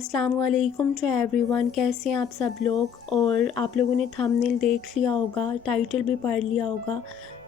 अस्सलाम वालेकुम to everyone. कैसे हैं आप सब लोग। और आप लोगों ने थंबनेल देख लिया होगा, टाइटल भी पढ़ लिया होगा।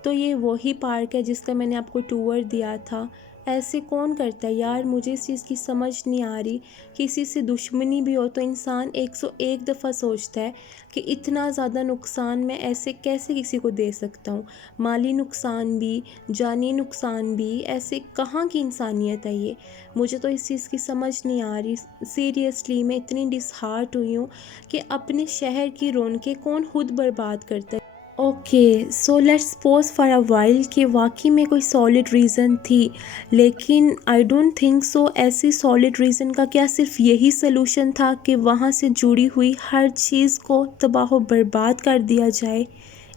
तो ये वही पार्क है जिसका मैंने आपको टूर दिया था। ऐसे कौन करता है यार, मुझे इस चीज़ की समझ नहीं आ रही। किसी से दुश्मनी भी हो तो इंसान 101 दफ़ा सोचता है कि इतना ज़्यादा नुकसान मैं ऐसे कैसे किसी को दे सकता हूँ। माली नुकसान भी, जानी नुकसान भी, ऐसे कहाँ की इंसानियत है ये। मुझे तो इस चीज़ की समझ नहीं आ रही। सीरियसली मैं इतनी डिसहार्ट हुई हूँ कि अपने शहर की रौनकें कौन खुद बर्बाद करता है। Okay, so let's suppose for a while कि वाकई में कोई सॉलिड रीज़न थी, लेकिन आई डोंट थिंक सो। ऐसी सॉलिड रीज़न का क्या सिर्फ यही सलूशन था कि वहाँ से जुड़ी हुई हर चीज़ को तबाह बर्बाद कर दिया जाए।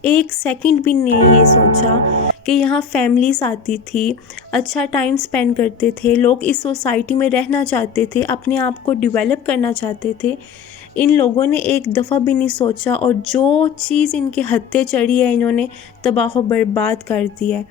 एक सेकंड भी नहीं ये सोचा कि यहाँ फैमिलीज आती थी, अच्छा टाइम स्पेंड करते थे, लोग इस सोसाइटी में रहना चाहते थे, अपने आप को डेवलप करना चाहते थे। इन लोगों ने एक दफ़ा भी नहीं सोचा और जो चीज़ इनके हत्थे चढ़ी है इन्होंने तबाह बर्बाद कर दिया है।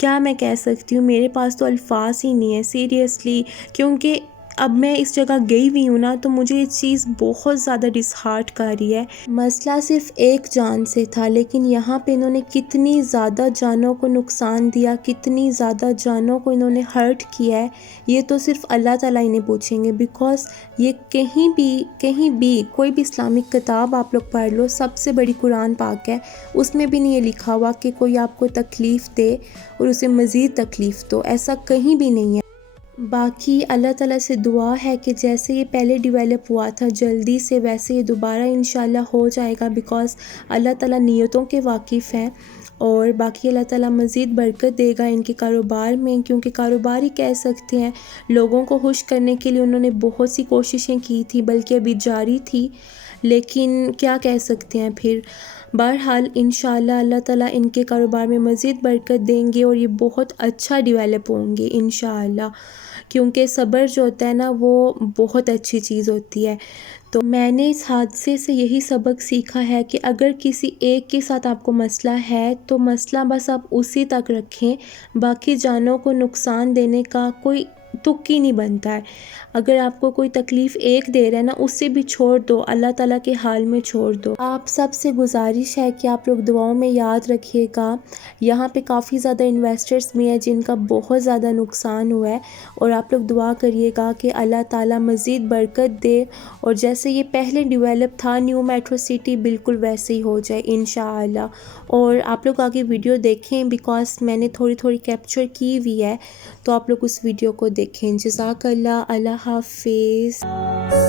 क्या मैं कह सकती हूँ, मेरे पास तो अल्फाज ही नहीं है सीरियसली। क्योंकि अब मैं इस जगह गई हुई हूँ ना, तो मुझे ये चीज़ बहुत ज़्यादा डिसहार्ट कर रही है। मसला सिर्फ एक जान से था, लेकिन यहाँ पे इन्होंने कितनी ज़्यादा जानों को नुकसान दिया, कितनी ज़्यादा जानों को इन्होंने हर्ट किया है, ये तो सिर्फ अल्लाह ताला इन्हें पूछेंगे। बिकॉज़ ये कहीं भी कोई भी इस्लामिक किताब आप लोग पढ़ लो, सबसे बड़ी कुरान पाक है, उसमें भी नहीं ये लिखा हुआ कि कोई आपको तकलीफ़ दे और उसे मज़ीद तकलीफ़ दो, ऐसा कहीं भी नहीं है। बाकी अल्लाह ताला से दुआ है कि जैसे ये पहले डेवलप हुआ था जल्दी से, वैसे ये दोबारा इंशाल्लाह हो जाएगा। बिकॉज़ अल्लाह ताला नियतों के वाकिफ़ हैं। और बाकी अल्लाह ताला मज़ीद बरकत देगा इनके कारोबार में, क्योंकि कारोबार ही कह सकते हैं। लोगों को खुश करने के लिए उन्होंने बहुत सी कोशिशें की थी, बल्कि अभी जारी थी, लेकिन क्या कह सकते हैं फिर। बहरहाल इंशाल्लाह अल्लाह ताला इनके कारोबार में मज़ीद बरकत देंगे और ये बहुत अच्छा डेवलप होंगे इंशाल्लाह। क्योंकि सब्र जो होता है ना, वो बहुत अच्छी चीज़ होती है। तो मैंने इस हादसे से यही सबक सीखा है कि अगर किसी एक के साथ आपको मसला है तो मसला बस आप उसी तक रखें, बाकी जानों को नुकसान देने का कोई तुक ही नहीं बनता है। अगर आपको कोई तकलीफ़ एक दे रहा है ना, उससे भी छोड़ दो, अल्लाह ताला के हाल में छोड़ दो। आप सब से गुजारिश है कि आप लोग दुआओं में याद रखिएगा। यहाँ पे काफ़ी ज़्यादा इन्वेस्टर्स भी हैं जिनका बहुत ज़्यादा नुकसान हुआ है, और आप लोग दुआ करिएगा कि अल्लाह ताला मज़ीद बरकत दे और जैसे ये पहले डेवलप था न्यू मेट्रो सिटी, बिल्कुल वैसे ही हो जाए इंशाअल्लाह। और आप लोग आगे वीडियो देखें, बिकॉज़ मैंने थोड़ी थोड़ी कैप्चर की हुई है, तो आप लोग उस वीडियो को देखें। जज़ाकल्लाह, अल्लाह हाफ़िज़।